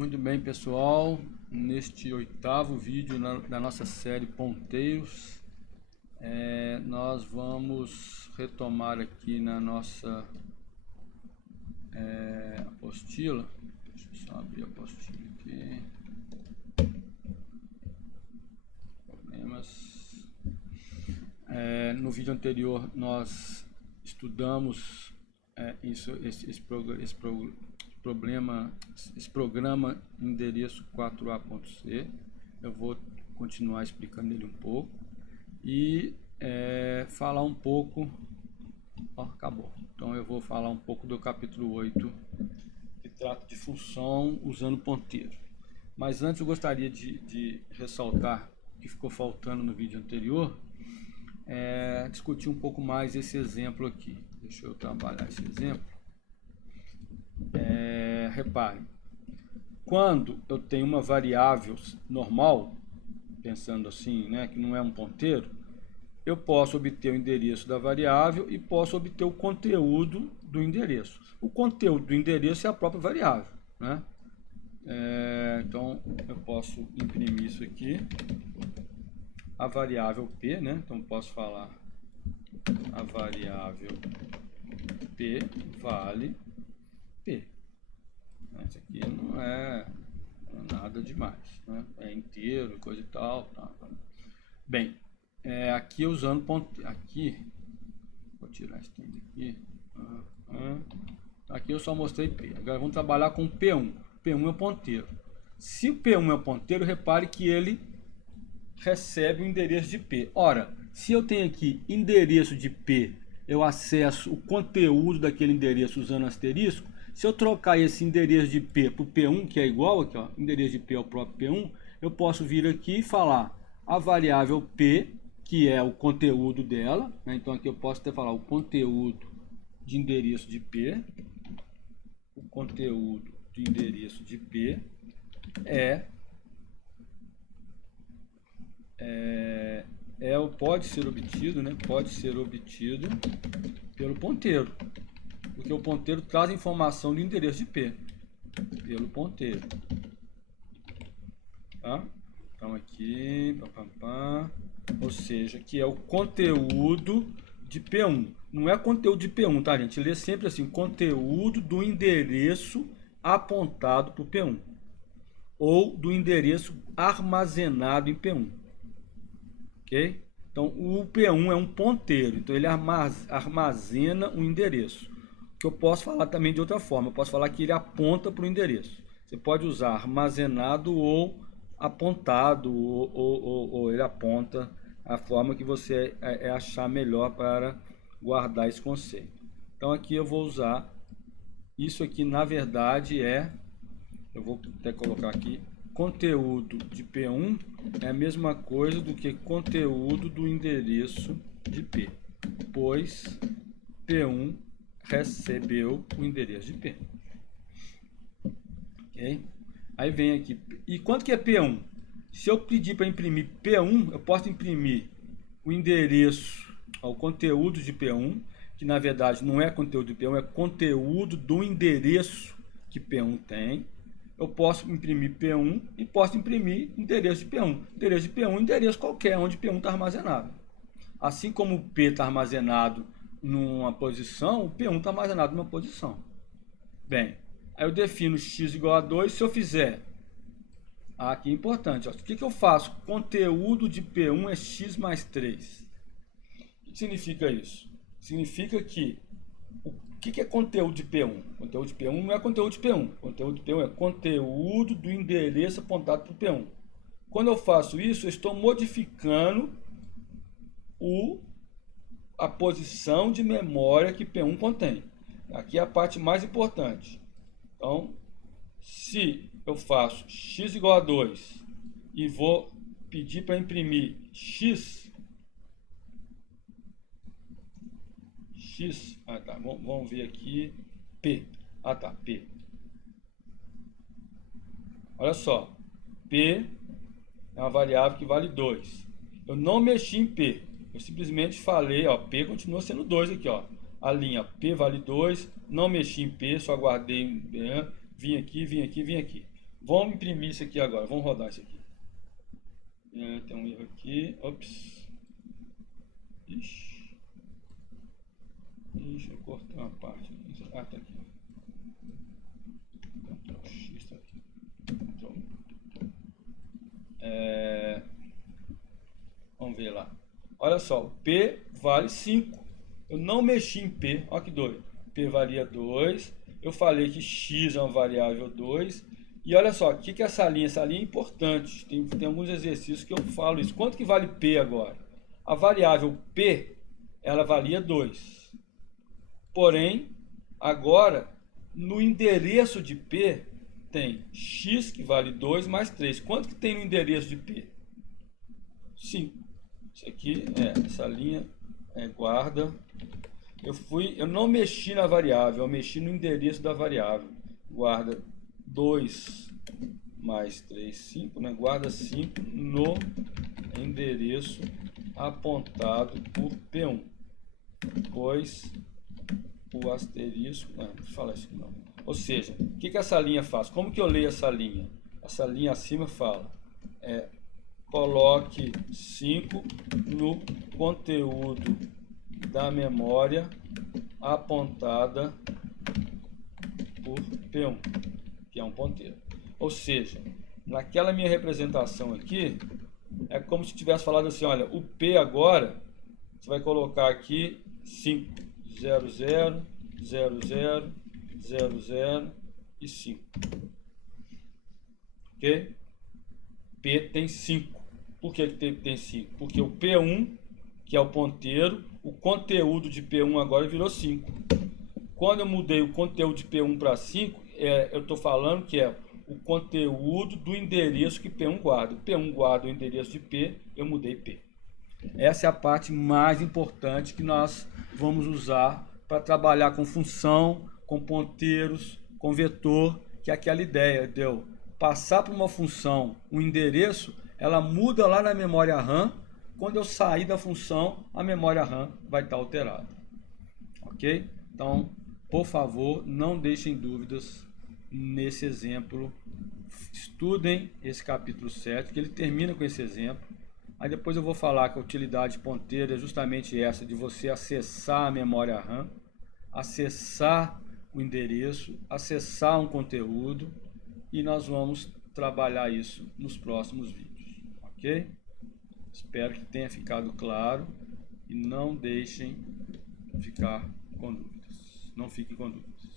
Muito bem, pessoal, neste oitavo vídeo da nossa série Ponteiros, nós vamos retomar aqui na nossa apostila. Deixa eu só abrir a apostila aqui. Problemas. No vídeo anterior nós estudamos esse programa endereço 4A.C. Eu vou continuar explicando ele um pouco e falar um pouco. Acabou. Então eu vou falar um pouco do capítulo 8, que trata de função usando ponteiro. Mas antes eu gostaria de ressaltar o que ficou faltando no vídeo anterior, discutir um pouco mais esse exemplo aqui. Deixa eu trabalhar esse exemplo. Reparem, quando eu tenho uma variável normal, pensando assim, né, que não é um ponteiro, eu posso obter o endereço da variável e posso obter o conteúdo do endereço. O conteúdo do endereço é a própria variável, né? Então, eu posso imprimir isso aqui, a variável P, né? Então, posso falar a variável P vale P. Isso aqui não é nada demais, né? É inteiro, coisa e tal. Tá. Bem, aqui usando ponteiro. Aqui, vou tirar esse tempo aqui. Aqui eu só mostrei P. Agora vamos trabalhar com P1. P1 é o ponteiro. Se o P1 é o ponteiro, repare que ele recebe o endereço de P. Ora, se eu tenho aqui endereço de P, eu acesso o conteúdo daquele endereço usando asterisco. Se eu trocar esse endereço de P para o P1, que é igual aqui, ó, endereço de P é o próprio P1, eu posso vir aqui e falar a variável P, que é o conteúdo dela, né? Então aqui eu posso até falar o conteúdo de endereço de P, o conteúdo de endereço de P pode ser obtido, né? Pode ser obtido pelo ponteiro. Porque o ponteiro traz informação do endereço de P pelo ponteiro. Tá? Então aqui, ou seja, que é o conteúdo de P1. Não é conteúdo de P1, tá, gente? Lê sempre assim, conteúdo do endereço apontado para o P1. Ou do endereço armazenado em P1. Ok? Então o P1 é um ponteiro, então ele armazena um endereço. Que eu posso falar também de outra forma, eu posso falar que ele aponta para o endereço. Você pode usar armazenado ou apontado, ou ele aponta, a forma que você achar melhor para guardar esse conceito. Então aqui eu vou usar, isso aqui na verdade eu vou até colocar aqui, conteúdo de P1 é a mesma coisa do que conteúdo do endereço de P, pois P1 recebeu o endereço de P. Ok? Aí vem aqui. E quanto que é P1? Se eu pedir para imprimir P1, eu posso imprimir o endereço, o conteúdo de P1, que na verdade não é conteúdo de P1, é conteúdo do endereço que P1 tem. Eu posso imprimir P1 e posso imprimir endereço de P1. Endereço de P1 endereço qualquer, onde P1 está armazenado. Assim como o P está armazenado numa posição, o P1 está armazenado numa posição. Bem, aí eu defino x igual a 2, se eu fizer, aqui é importante, ó, o que eu faço? Conteúdo de P1 é x mais 3. O que significa isso? Significa que, o que é conteúdo de P1? Conteúdo de P1 não é conteúdo de P1, conteúdo de P1 é conteúdo do endereço apontado para o P1. Quando eu faço isso, eu estou modificando a posição de memória que P1 contém. Aqui é a parte mais importante. Então, se eu faço x igual a 2 e vou pedir para imprimir x, tá, vamos ver aqui, P, P. Olha só, P é uma variável que vale 2. Eu não mexi em P. Eu simplesmente falei, ó, P continua sendo 2 aqui, ó. A linha P vale 2, não mexi em P, só guardei, vim aqui. Vamos imprimir isso aqui agora, vamos rodar isso aqui. Tem um erro aqui, ops. Ixi, eu cortei uma parte. Ah, tá aqui. Ctrl X, tá aqui. Vamos ver lá. Olha só, o P vale 5. Eu não mexi em P, olha que doido. P valia 2. Eu falei que X é uma variável 2. E olha só, o que é essa linha? Essa linha é importante. Tem alguns exercícios que eu falo isso. Quanto que vale P agora? A variável P, ela valia 2. Porém, agora, no endereço de P, tem X que vale 2 mais 3. Quanto que tem no endereço de P? 5. Isso aqui, essa linha guarda. Eu não mexi na variável, eu mexi no endereço da variável. Guarda 2 mais 3, 5, né? Guarda 5 no endereço apontado por P1. Pois o asterisco, não fala isso não. Ou seja, o que essa linha faz? Como que eu leio essa linha? Essa linha acima fala, coloque 5 no conteúdo da memória apontada por P1, que é um ponteiro. Ou seja, naquela minha representação aqui, é como se tivesse falado assim, olha, o P agora, você vai colocar aqui 5, 0, 0, 0, 0, 0, 0 e 5. Ok? P tem 5. Por que tem 5? Porque o P1, que é o ponteiro, o conteúdo de P1 agora virou 5. Quando eu mudei o conteúdo de P1 para 5, eu estou falando que é o conteúdo do endereço que P1 guarda. P1 guarda o endereço de P, eu mudei P. Essa é a parte mais importante que nós vamos usar para trabalhar com função, com ponteiros, com vetor, que é aquela ideia de eu passar para uma função um endereço, ela muda lá na memória RAM. Quando eu sair da função, a memória RAM vai estar alterada. Ok? Então, por favor, não deixem dúvidas nesse exemplo. Estudem esse capítulo 7, que ele termina com esse exemplo. Aí depois eu vou falar que a utilidade ponteira é justamente essa, de você acessar a memória RAM, acessar o endereço, acessar um conteúdo, e nós vamos trabalhar isso nos próximos vídeos, ok? Espero que tenha ficado claro e não deixem ficar com dúvidas. Não fiquem com dúvidas.